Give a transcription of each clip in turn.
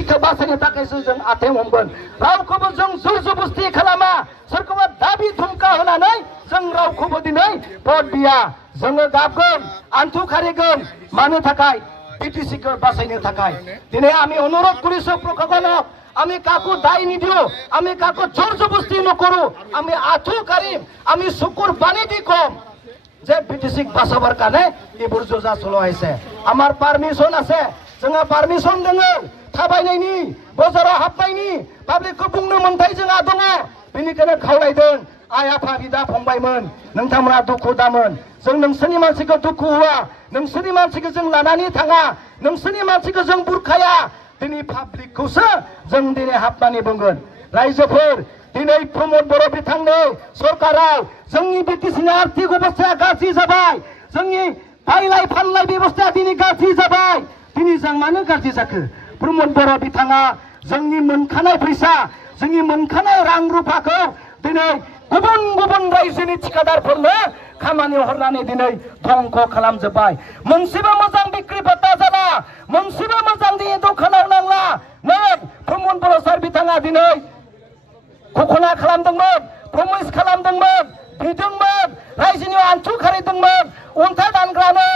हारिखौ बासायनो थाखायसो जों आथें हमगोन रावखौबो जों जुर जबस्ति खालामा सोरखौबा दाबि धुमका होनानै जों रावखौबो दिनै भट बिया जोङो गाबगोन आन्थु खारिगोन मानो थाखाय बिटिसिखौ बासायनो थाखाय दिनै আমি অনুরোধ করিছো প্রশাসনক আমি কাকো দায় নিদিও আমি কাকো জোর জবস্তি নকৰো আমি আঁঠু কাঢ়িম আমি চকুৰ পানী দি কম যে বিটিসিক বাঁচাবৰ কাৰণে এইবোৰ যোজা চলাইছে আমাৰ পারমিশন আছে जोंहा পারমিশন दङ थाबायनायनि बाजाराव हाबनायनि पाब्लिकखौ बुंनो मोन्थाय जोंहा दङ बेनिखायनो खावलायदों आइ आफा बिदा फंबायमोन नोंथांमोना दुखु दामोन जों नोंसोरनि मानसिखौ दुखु होआ नोंसोरनि मानसिखौ जों लानानै थाङा नोंसोरनि मानसिखौ जों बुरखाया दिनै पाब्लिकखौसो जों दिनै हाबनानै बुंगोन रायजोफोर दिनै प्रमद बर' बिथांनि सरकाराव जोंनि बिटिसिनि आर्थिक अबस्थाया गाज्रि जाबाय जोंनि बायलाय फानलाय बेबस्थाया दिनै गाज्रि जाबाय दिनै जों मानो गाज्रि जाखो प्रमद बर' बिथाङा जोंनि मोनखानाय फैसा जोंनि मोनखानाय रां रुफाखौ दिनै गुबुन गुबुन रायजोनि ठिकादारफोरनो खामानि हरनानै दिनै धंख खालामजोब्बाय मोनसेबो मोजां बिक्रि पट्टा जाला मोनसेबो मोजां दिनै दखानाव नांला नों प्रमद बर' सार बिथाङा दिनै घोषणा खालामदोंमोन प्रमिस खालामदोंमोन बिदोंमोन रायजोनि आन्थु खारिदोंमोन अन्थाइ दानग्रानो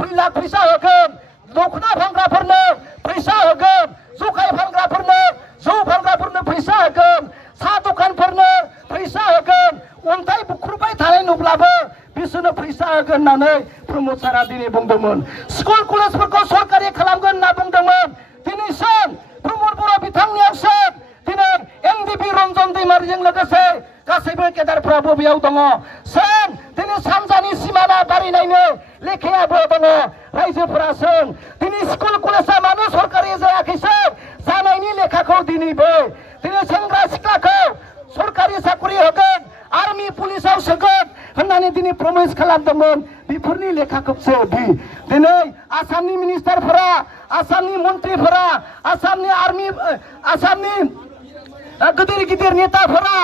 2 लाख फैसा होगोन दखना फानग्राफोरनो फैसा होगोन जखाय फानग्राफोरनो जौ फानग्राफोरनो फैसा होगोन साहा दखानफोरनो फैसा होगोन अन्थाइ बुख्रुबाय थानाय नुब्लाबो बिसोरनो फैसा होगोन होननानै प्रमद सारा दिनै बुंदोंमोन स्कुल कलेजफोरखौ सरकारि खालामगोन होनना बुंदोंमोन दिनैसिम प्रमद बर' बिथांनियावसो दिनै एमडिपि रन्जन दैमारिजों लोगोसे गासैबो केदारफ्रा बबेयाव दङ सों दिनै सानजानि सिमाना बारिनायनो लेखायाबो दङ रायजोफोरा सों दिनै स्कुल कलेजा मानो सरकारि जायाखैसै जानायनि लेखाखौ दिनैबो दिनै सेंग्रा सिख्लाखौ सरकारि साख्रि होगोन आर्मि पुलिसाव सोगोन होननानै दिनै प्रमिस खालामदोंमोन बेफोरनि लेखाखौसो दिनै आसामनि मिनिस्टारफोरा आसामनि मन्थ्रिफोरा आसामनि आर्मि आसामनि गिदिर गिदिर नेताफोरा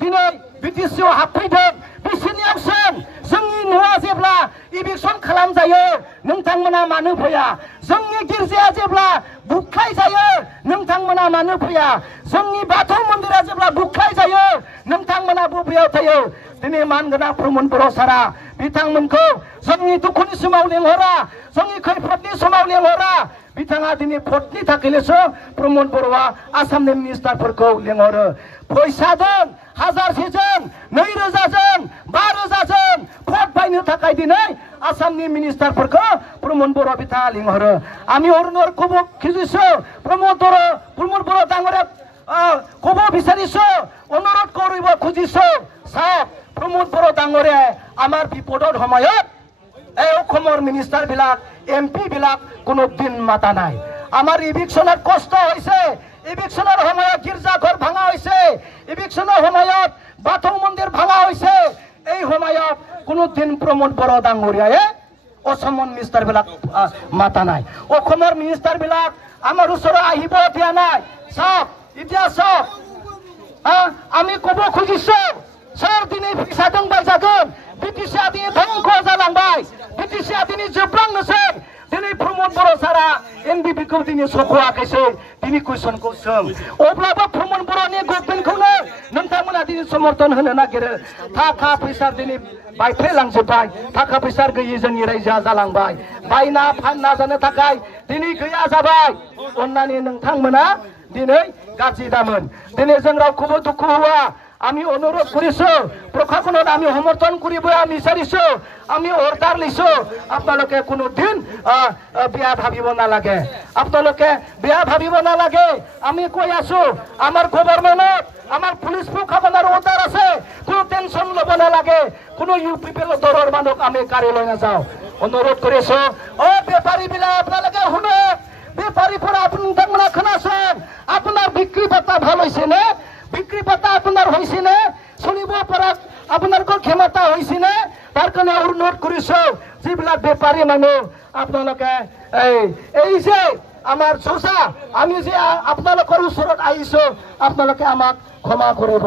दिनै बिटिसिआव हाबफैदों बिसोरनियाव सों जोंनि न'आ जेब्ला इभिकसन खालामजायो नोंथांमोना मानो फैया जोंनि गिर्जाया जेब्ला बुख्राय जायो नोंथांमोना मानो फैया जोंनि बाथौ मन्दिरा जेब्ला बुख्राय जायो नोंथांमोना बबेयाव थायो दिनै मानगोनां प्रमद बर' सारा बिथांमोनखौ जोंनि दुखुनि समाव लेंहरा जोंनि खैफोदनि समाव लेंहरा बिथाङा दिनै भटनि थाखायल'सो प्रमद बर'आ आसामनि मिनिस्टारफोरखौ लेंहरो फैसाजों 1000जों 2000जों 5000जों भट बायनो थाखाय दिनै आसामनि मिनिस्टारफोरखौ प्रमद बर' बिथाङा लेंहरो আমি অনুরোধ খুজিছো প্রমদ বৰ ডাঙৰীয়া ক'ব বিচাৰিছো অনুৰোধ কৰিব খুজিছো চাওক প্ৰমদ বৰ ডাঙৰীয়াই আমাৰ বিপদৰ সময়ত এই অসমৰ মিনিষ্টাৰ বিলাক এমপি বিলাক কোনো দিন মাতা নাই আমাৰ ইভিকশনৰ কষ্ট হৈছে ইভিকশনৰ সময়ত গীৰ্জাঘৰ ভাঙা হৈছে ইভিকশনৰ সময়ত বাথৌ মন্দিৰ ভাঙা হৈছে এই সময়ত কোনো দিন প্ৰমদ বৰ ডাঙৰীয়াই অসমৰ মিনিষ্টাৰ বিলাক মাতা নাই অসমৰ মিনিষ্টাৰ বিলাক আমাৰ ওচৰত আহিব দিয়া নাই চাওক এতিয়া চাওক আমি ক'ব খুজিছো सोर दिनै फैसाजों बायजागोन बिटिसिआ दिनै धंख जालांबाय बिटिसिआ दिनै जोबलांनोसै दिनै प्रमद बर' सारा एनडिपिखौ दिनै सख'वाखैसै दिनै कुइसनखौ सों अब्लाबो प्रमद बर'नि गभर्नमेन्टखौनो नोंथांमोना दिनै समर्थन होनो नागिरो थाखा फैसा दिनै बायफ्लेलांजोब्बाय थाखा फैसा गैयै जोंनि रायजोआ जालांबाय बायना फानना जानो थाखाय दिनै गैया जाबाय अन्नानै नोंथांमोना दिनै गाज्रि दामोन दिनै जों रावखौबो दुखु होआ আমি অনুরোধ করিছো প্রশাসনত আমি সমর্থন কৰিব বিচাৰিছো আমি অৰ্ডাৰ লৈছো আপোনালোকে কোনো দিন বেয়া ভাবিব নালাগে আপোনালোকে বেয়া ভাবিব নালাগে আমি কৈ আছো আমাৰ গভৰ্ণমেণ্টত আমাৰ পুলিচ প্ৰশাসনৰ অৰ্ডাৰ আছে কোনো টেনচন ল'ব নালাগে কোনো ইউপিপিএল দলৰ মানুহ আমি কাঢ়ি লৈ নাযাওঁ অনুৰোধ কৰিছো বেপাৰী বিলাক আপোনালোকে শুনে বেপাৰীবোৰ আপোনালোকে खोनासं আপোনাৰ বিক্ৰী পাতা ভাল হৈছে নে বিক্ৰি পাতা আপনাৰ হয়েছে না চলিব পৰা আপনাৰ ক্ষমতা হয়েছে না তাৰ কাৰণে অনুৰোধ কৰিছো যিবিলাক বেপাৰী মানুষ আপনাদেৰ এই যে আমাৰ চোচা আমি যে আপনাদেৰ ওচৰত আহিছো আপনাদেৰ আমাক ক্ষমা কৰব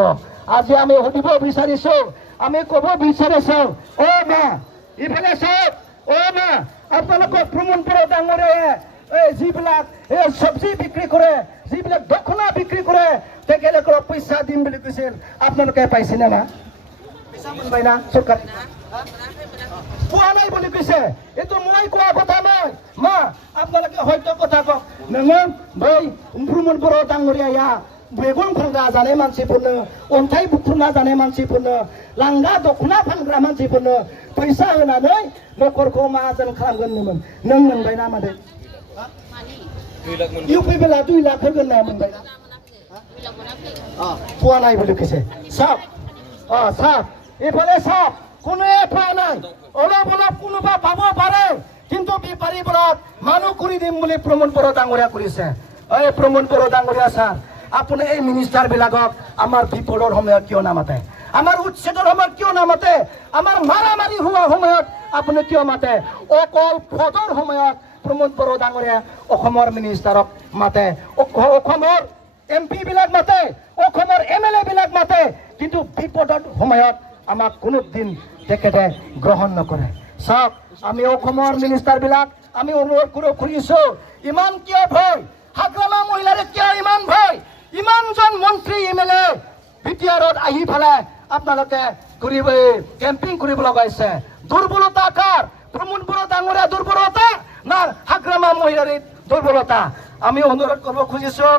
আজি আমি সুধিব বিচাৰিছো আমি কব বিচাৰিছো মা ইফালে চাওক মা আপনাদেৰ প্ৰমদ বৰ ডাঙৰীয়াই যিবিলাক চব্জি বিক্ৰী কৰে দিম বুলি কৈছিল আপোনালোকে পাইছে নে মা পইচা মোনবাই না চৰকাৰ পোৱা নাই বুলি কৈছে এইটো মই কোৱা কথা নহয় মা আপোনালোকে হয়তো কথা কওক नोङो बै प्रमद बर' डांगरियाया मैगं फानग्रा जानाय मानसिफोरनो अन्थाइ बुख्रुबना जानाय मानसिफोरनो लांगा दख'ना फानग्रा मानसिफोरनो फैसा होनानै न'खरखौ माहाजोन खालामगोनमोन नों मोनबाय ना मादै इउपिपिएलआ 2 लाख होगोन ना मोनबाय ना পোৱা নাই বুলি কৈছে চাওক চাওক এইফালে চাওক কোনোৱে পোৱা নাই অলপ অলপ কোনোবা পাব পাৰে কিন্তু বেপাৰীবোৰক মানুহ কৰি দিম বুলি প্ৰমোদ বড়ো ডাঙৰীয়া কৰিছে এই প্ৰমোদ বড়ো ডাঙৰীয়া ছাৰ আপুনি এই মিনিষ্টাৰ বিলাকক আমাৰ বিপদৰ সময়ত কিয় নামাতে আমাৰ উচ্ছেদৰ সময়ত কিয় নামাতে আমাৰ মাৰামাৰি হোৱা সময়ত আপুনি কিয় মাতে অকল পদৰ সময়ত প্ৰমোদ বড়ো ডাঙৰীয়া অসমৰ মিনিষ্টাৰক মাতে অসমৰ এমপি বিলাক মাতে অসমৰ এমএলএ বিলাক মাতে কিন্তু বিপদৰ সময়ত আমাক কোনোদিন তেখেতে গ্ৰহণ নকৰে চাওক আমি অসমৰ মিনিষ্টাৰ বিলাক আমি অনুৰোধ কৰিছো ইমান কিয় ভয় হাগ্ৰামা মহিলাৰে কিয় ইমান ভয় ইমানজন মন্ত্ৰী এমএলএ বিটিআৰত আহি ফেলে আপোনালোকে কৰিব কেম্পিং কৰিব লগাইছে দুৰ্বলতা কাৰ প্ৰমোদ বড়ো ডাঙৰীয়া দুৰ্বলতা না হাগ্ৰামা মহিলাৰ দুৰ্বলতা আমি অনুৰোধ কৰিব খুজিছো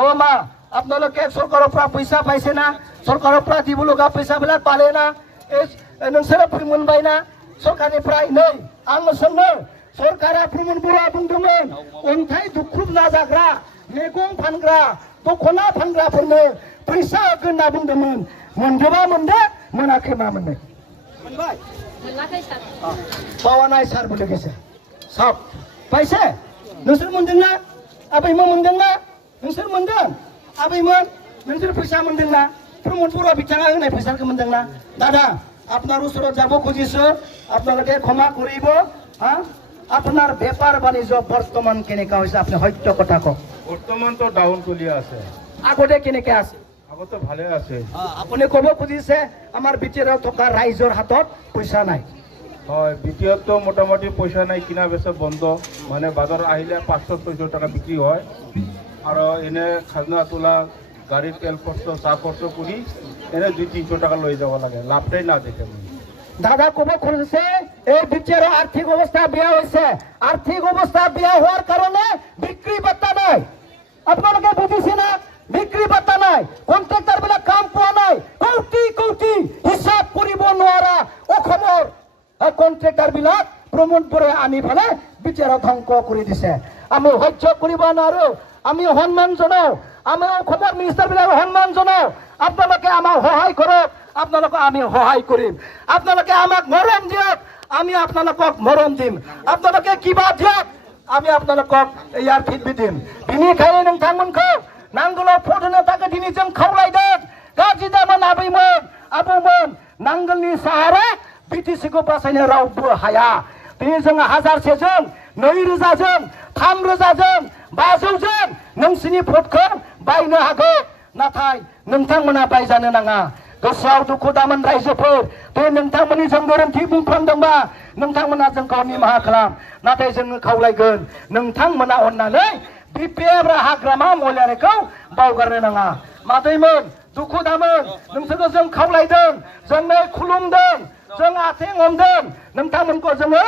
অ মা আপোনালোকে চৰকাৰৰ পৰা পইচা পাইছে না চৰকাৰৰ পৰা দিব লগা পইচাবিলাক পালে না नोंसोरो मोनबाय ना सरकारनिफ्राय नै आं सोंनो सरकारा प्रमोद बर'आ बुंदोंमोन अन्थाइ दुख्रुबना जाग्रा मैगं फानग्रा दख'ना फानग्राफोरनो फैसा होगोन होनना बुंदोंमोन मोनदोंबा मोनदो मोनाखै मा मोननाय मोनबाय मोनाखै सार बावानाय सार बुंदों गेसे साब पाइसे नोंसोर मोनदोंना आबैमोन मोनदोंना नोंसोर मोनदों आबैमोन नोंसोर फैसा मोनदोंना प्रमोद बर'आ बिथाङा होनाय फैसाखौ मोनदोंना दादा আপনার ওচৰত যাব খুজিছো আপোনালোকে ক্ষমা কৰিব আপনার বেপার বাণিজ্য বর্তমান কেনেকা হৈছে আপনি সত্য কথা কওক বর্তমান তো ডাউন চলি আছে আগতে কেনেকে আছে আগতে ভালে আছে আপুনি ক'ব খুজিছে আমাৰ বিটিআৰত থকা ৰাইজৰ হাতত পইচা নাই হয় বিটিআৰত তো মোটামুটি পয়সা নাই কিনা বেচা বন্ধ মানে বাজার আহিলে 500-600 টাকা বিক্রি হয় আর এনে খাজনা তোলা গাড়ির তেল খরচ চা খরচ করি এনে 200-300 টাকা লই যাব লাগে লাভটাই না দেখে দাদা ক'ব খুজিছে এই বিটিআৰৰ আর্থিক অবস্থা বেয়া হৈছে আর্থিক অবস্থা বেয়া হওয়ার কারণে বিক্রি পাত্তা নাই আপোনালোকে বুজিছে না বিক্রি পাত্তা নাই কন্ট্রাক্টর বিলাক কাম পোৱা নাই কোটি কোটি হিসাব কৰিব নোৱাৰা অসমৰ কন্ট্ৰাক্টৰ বিলাক প্ৰমোদ বড়োৱে আনি ফেলে বিটিআৰক ধ্বংস কৰি দিছে আমি সহ্য কৰিব নোৱাৰো আমি সন্মান জনাও আমি অসমৰ মিনিষ্টাৰ বিলাক সন্মান জনাও আপোনালোকে আমাক সহায় কৰক আপোনালোকক আমি সহায় কৰিম আপোনালোকে আমাক মৰম দিয়ক আমি আপোনালোকক মৰম দিম আপোনালোকে কিবা দিয়ক আমি আপোনালোকক ইয়াৰ ফিডবেক দিম बिनिखायनो नोंथांमोनखौ नांगोलाव भट होनो थाखाय दिनै जों खावलायदों गाज्रि दामोन आबैमोन आबौमोन नांगोलनि साहारा बिटिसिखौ बासायनो रावबो हाया दिनै जों 1000जों 2000जों 3000जों 500जों नोंसिनि भटखौ बायनो हागौ नाथाय नोंथांमोना बायजानो नाङा गोसोआव दुखु दामोन रायजोफोर बे नोंथांमोननि जों गोरोन्थि बुंफ्लांदोंबा नोंथांमोना जोंखौ निमाहा खालाम नाथाय जोङो खावलायगोन नोंथांमोना अननानै बिपिएफ हाग्रामा महिलारिखौ बावगारनो नाङा मादैमोन दुखु दामोन नोंसोरखौ जों खावलायदों जोंनो खुलुमदों जों आथिं हमदों नोंथांमोनखौ जोङो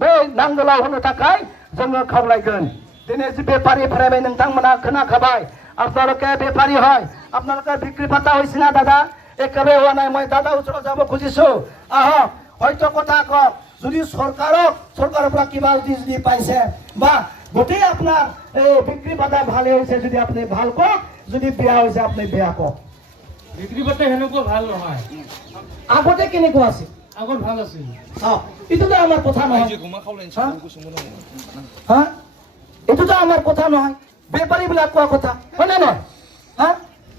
बे नांगोलाव होनो थाखाय जोङो खावलायगोन दिनै जे बेपारिफोरा बे नोंथांमोना खोनाखाबाय আপোনালোকে বেপাৰী হয় আপোনালোকে বিক্ৰী পাতা হৈছে না দাদা একেবাৰে হোৱা নাই মই দাদা ওচৰত যাব খুজিছো আহক হয়তো কথা কওক যদি চৰকাৰৰ পৰা কিবা যদি পাইছে বা গোটেই আপোনাৰ বিক্ৰী পাতা ভালে হৈছে যদি আপুনি ভাল কওক যদি বেয়া হৈছে আপুনি বেয়া কওক বিক্ৰী পাতা হেনেকুৱা ভাল নহয় আগতে কেনেকুৱা আছিল আগত ভাল আছিল এইটোতো আমাৰ কথা নহয় এইটোতো আমাৰ কথা নহয় বেপাৰী বিলাক কোৱা কথা হয় নে নহয়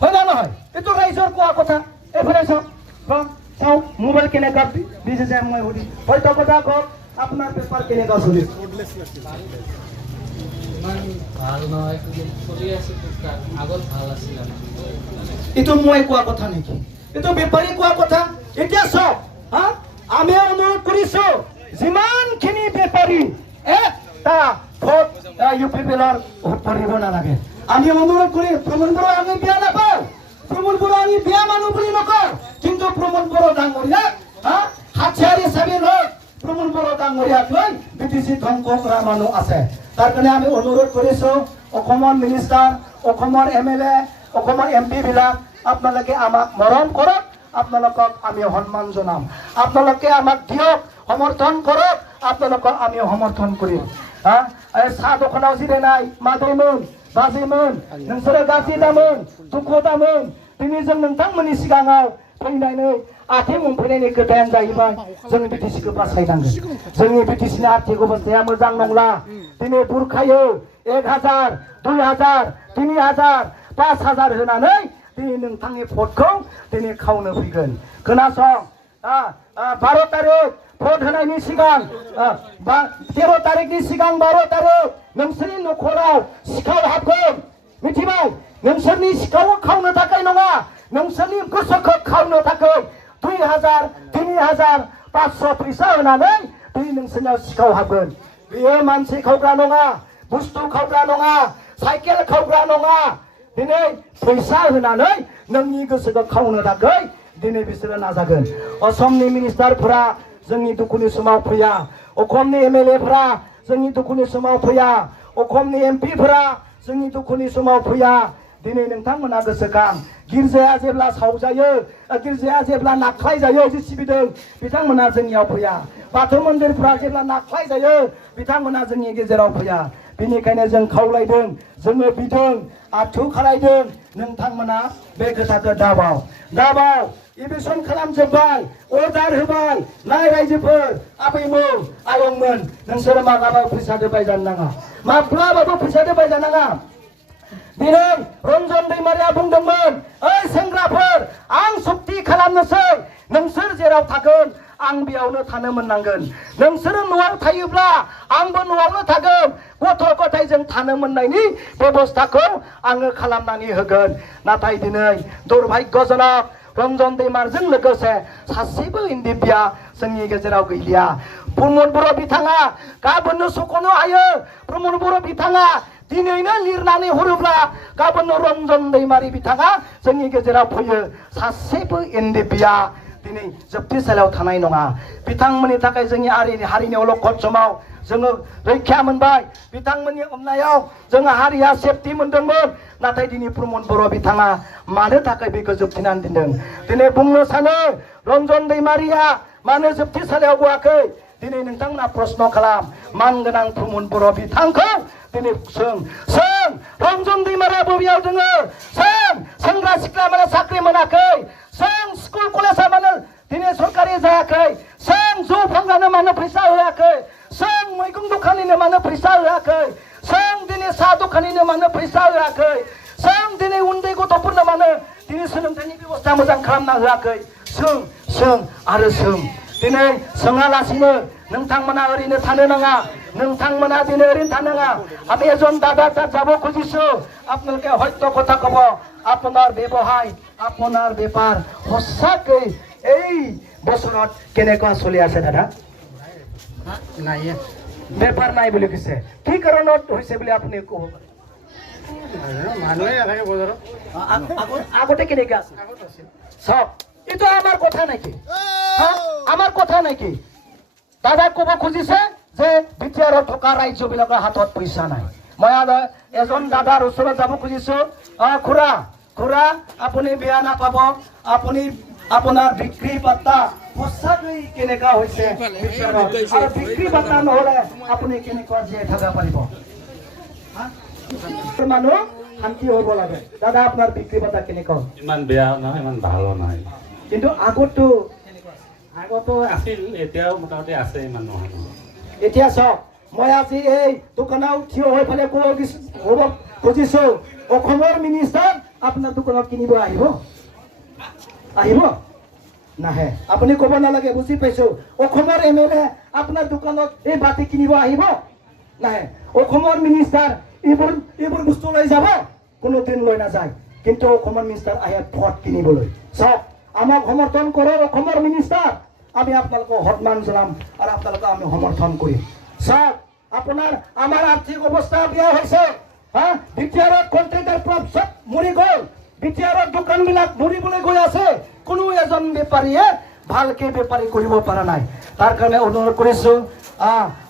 হয় না নহয় এইটো ৰাইজৰ কোৱা কথা এইফালে চাওক মোবাইল কেনেকুৱা দিছে মই সুধি হয়তো কথা কওক আপোনাৰ বেপাৰ কেনেকুৱা চলিছে ভাল নহয় চলি আছে আগত ভাল আছিল এইটো মই কোৱা কথা নেকি এইটো বেপাৰী কোৱা কথা এতিয়া চাওক আমি অনুৰোধ কৰিছো যিমানখিনি বেপাৰী এটা ভোট ইউপিপিএলৰ পৰিব নালাগে আমি অনুৰোধ কৰি প্ৰমোদ বড়ো আমি বেয়া নাপাওঁ প্ৰমোদ বড়ো আমি বেয়া মানুহ বুলি নকওঁ, কিন্তু প্ৰমোদ বড়ো ডাঙৰীয়াক হাতীয়াৰ হিচাপে লৈ প্ৰমোদ বড়ো ডাঙৰীয়াক লৈ বিটিচি ধ্বংস কৰা মানুহ আছে। তাৰ কাৰণে আমি অনুৰোধ কৰিছো অসমৰ মিনিষ্টাৰ, অসমৰ MLA, অসমৰ MP বিলাক আপোনালোকে আমাক মৰম কৰক, আপোনালোকক আমি সন্মান জনাম, আপোনালোকে আমাক দিয়ক, সমৰ্থন কৰক, আপোনালোকক আমি সমৰ্থন কৰিম। চাহ দোকাनाव जिरायनाय मादैमोन बाजैमोन नोंसोरो गासै दामोन दुखु दामोन दिनै जों नोंथांमोननि सिगाङाव फैनानै आथिं हमफैनायनि खोथायानो जाहैबाय जों बिटिसिखौ बासायनांगोन। जोंनि बिटिसिनि आर्थिक अबस्थाया मोजां नंला। दिनै बुरखायो 1000, 2000, 3000, 5000 होनानै दिनै नोंथांनि भटखौ दिनै खावनो फैगोन। खोनासं 12 तारिख भट होनायनि सिगां 13 तारिखनि सिगां 12 तारिख नोंसोरनि न'खराव सिखाव हाबगोन, मिथिबाय? नोंसोरनि सिखाव खावनो थाखाय नङा, नोंसोरनि गोसोखौ खावनो थाखाय 2000, 3000, 500 फैसा होनानै दिनै नोंसोरनियाव सिखाव हाबगोन। बेयो मानसि खावग्रा नङा, बुस्थु खावग्रा नङा, साइकेल खावग्रा नङा। दिनै फैसा होनानै नोंनि गोसोखौ खावनो थाखाय दिनै बिसोरो नाजागोन। असमनि मिनिस्टारफोरा जोंनि दुखुनि समाव फैया, अखमनि MLAफोरा जोंनि दुखुनि समाव फैया, अखमनि MPफोरा जोंनि दुखुनि समाव फैया। दिनै नोंथांमोना गोसोखां गिर्जाया जेब्ला सावजायो, गिर्जाया जेब्ला नाख्लाय जायो जिसिबिदों, बिथांमोना जोंनियाव फैया। बाथौ मन्दिरफोरा जेब्ला नाख्लाय जायो, बिथांमोना जोंनि गेजेराव फैया। बेनिखायनो जों खावलायदों, जोङो बिदों, आथु खालायदों, नोंथांमोना बे खोथाखौ दाबाव इभिसन खालामजोब्बाय, अर्डार होबाय। नाय रायजोफोर, आबैमोन, आयंमोन, नोंसोरो माब्लाबाबो फैसादो बायजानो नाङा, माब्लाबाबो फैसादो बायजानो नाङा। दिनै रन्जन दैमारिया बुंदोंमोन, ओइ सेंग्राफोर, आं सक्ति खालामनोसै, नोंसोर जेराव थागोन आं बेयावनो थानो मोननांगोन। नोंसोरो न'आव थायोब्ला आंबो न'आवनो थागोन, गथ' गथायजों थानो मोननायनि बेबस्थाखौ आङो खालामनानै होगोन। नाथाय दिनै दुर्भाग्यजनक रन्जन दैमारजों लोगोसे सासेबो एनडिपिआ जोंनि गेजेराव गैलिया। प्रमोद बड़ो बिथाङा गाबोननो सख'नो हायो। प्रमोद बड़ो बिथाङा दिनैनो लिरनानै हरोब्ला गाबोननो रन्जन दैमारि बिथाङा जोंनि गेजेराव फैयो। सासेबो एनडिपिआ दिनै जोबथेसालियाव थानाय नङा। बिथांमोननि थाखाय जोंनि हारिनि अलखद समाव जोङो रैखा मोनबाय। बिथांमोननि अननायाव जोङो हारिया सेफटि मोनदोंमोन। नाथाय दिनै प्रमोद बड़ो बिथाङा मानो थाखाय बेखौ जोबथेनानै दोनदों? दिनै बुंनो सानो रन्जन दैमारिया मानो जोबथेसालियाव गवाखै? दिनै नोंथांमोना प्रश्न खालाम, मानगोनां प्रमोद बड़ो बिथांखौ दिनै सों रन्जन दैमारिया बबेयाव दोङो? सेंग्रा सिख्ला मानो साख्रि मोनाखै? स्कुल कलेजा मानो दिनै सरकारि जायाखै? जौ फानग्रानो मानो फैसा होआखै? मैगं दखानिनो मानो फैसा होआखै? दिनै साहा दखानिनो मानो फैसा होआखै? दिनै उन्दै गथ'फोरनो मानो दिनै सोलोंथाइनि बेबस्था मोजां खालामना होआखै? सों आरो सों। दिनै सोङालासिनो नोंथांमोना ओरैनो थानो नाङा, नोंथांमोना दिनै ओरैनो थानो नाङा। আমি এজন দাদা তাত যাব খুজিছো, আপোনালোকে সত্য কথা কব। আপোনাৰ ব্যৱসায়, আপোনাৰ বেপাৰ সঁচাকৈ এই বছৰত কেনেকুৱা চলি আছে দাদা? নাই, বেপাৰ নাই বুলি কৈছে। কি কাৰণত হৈছে বুলি আপুনি ক'ব পাৰে? মানুহে নাথাকে বজাৰত। আগতে কেনেকৈ আছে? চাওক, এইটো আমাৰ কথা নেকি? আমাৰ কথা নেকি? দাদাই ক'ব খুজিছে যে বিটিআৰত থকা ৰাজ্যবিলাকৰ হাতত পইচা নাই। মই এজন দাদাৰ ওচৰত যাব খুজিছো। খুৰা, আপুনি বেয়া নাপাব, আপুনি আপোনাৰ বিক্ৰী পাত্তা সঁচাকৈ কেনেকুৱা হৈছে আৰু বিক্ৰী পাত্তা নহ'লে আপুনি কেনেকুৱা জীয়াই থাকিব পাৰিব? মানুহ শান্তি হ'ব লাগে। দাদা, আপোনাৰ বিক্ৰী পাত্তা কেনেকুৱা? ইমান বেয়া নহয়, ইমান ভালো নহয়, কিন্তু আগতো আছিল, এতিয়াও মোটামুটি আছে, ইমান নহয়। এতিয়া চাওক, মই আজি এই দোকানত থিয় হৈ পেলাই ক'ব খুজিছো, অসমৰ মিনিষ্টাৰ আপোনাৰ দোকানত কিনিব আহিব নাহে? আপুনি ক'ব নালাগে, বুজি পাইছো। অসমৰ MLA আপোনাৰ দোকানত এই বাতি কিনিব আহিব নাহে? অসমৰ মিনিষ্টাৰ এইবোৰ বস্তু লৈ যাব? কোনোদিন লৈ নাযায়। কিন্তু অসমৰ মিনিষ্টাৰ আহে ভোট কিনিবলৈ। চাওক, আমাক সমৰ্থন কৰক অসমৰ মিনিষ্টাৰ, আমি আপোনালোকক সন্মান জনাম আৰু আপোনালোকক আমি সমৰ্থন কৰিম। চাওক, আমাৰ আৰ্থিক অৱস্থা বেয়া হৈছে। বিটিআৰত কণ্ট্ৰেক্টৰ চব মৰি গ'ল। বিটিআৰত দোকানবিলাক বেপাৰীয়ে ভালকে বেপাৰী কৰিব পৰা নাই তাৰ কাৰণে অনুৰোধ কৰিছো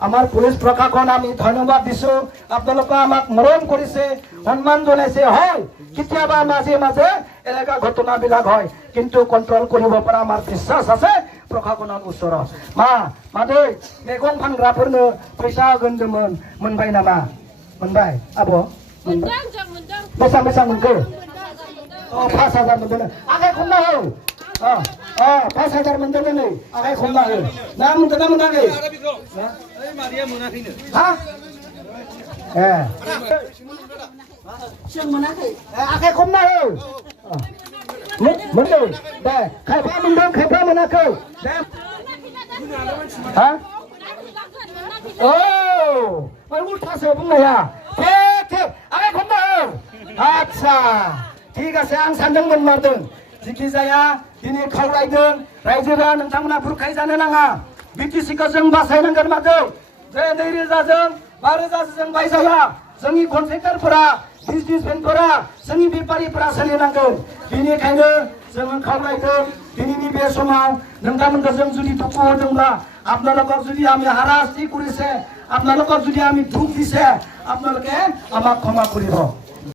আমাৰ পুলিচ প্ৰশাসন আমি ধন্যবাদ দিছো আপোনালোকে আমাক মৰম কৰিছে সন্মান জনাইছে হয় কেতিয়াবা মাজে মাজে এলেকা ঘটনাবিলাক হয় কিন্তু কন্ট্ৰল কৰিব পৰা আমাৰ বিশ্বাস আছে प्रशासननि ओसोराव मादै मैगं फानग्राफोरनो फैसा होगोनदोंमोन मोनबाय नामा मोनबाय आब' बेसां बेसां मोनखो 5,000 मोनदों आखाइ खमना हो 5,000 मोनदों नै आखाइ खमना हो ना मोनदों ना मोनाखै हा जों मोनाखै आखाइ खमना हो मोनदों दे खायफा मोनदों खायफा मोनाखै दे हा ओइ उल्थासो बुंनाया थिग आखाइ खमना हो आच्छा ठीक আছে आं सानदोंमोन मारदों जिखि जाया दिनै खावलायदों रायजोआ नोंथांमोना बुरखाय जानो नाङा बिटिसिखौ जों बासायनांगोन मागौ जे 2,000जों 5,000 जों बायजाया जोंनि कन्ट्रेक्टरफोरा बिजनेसमेनफोरा जोंनि बेपारिफोरा सोलिनांगोन बेनिखायनो जों खावलायदों दिनैनि बे समाव नोंथांमोनखौ जों जुदि दुखु होदोंब्ला আপোনালোকক যদি আমি হাৰাশাস্তি কৰিছে আপোনালোকক যদি আমি দুখ দিছে আপোনালোকে আমাক ক্ষমা কৰিব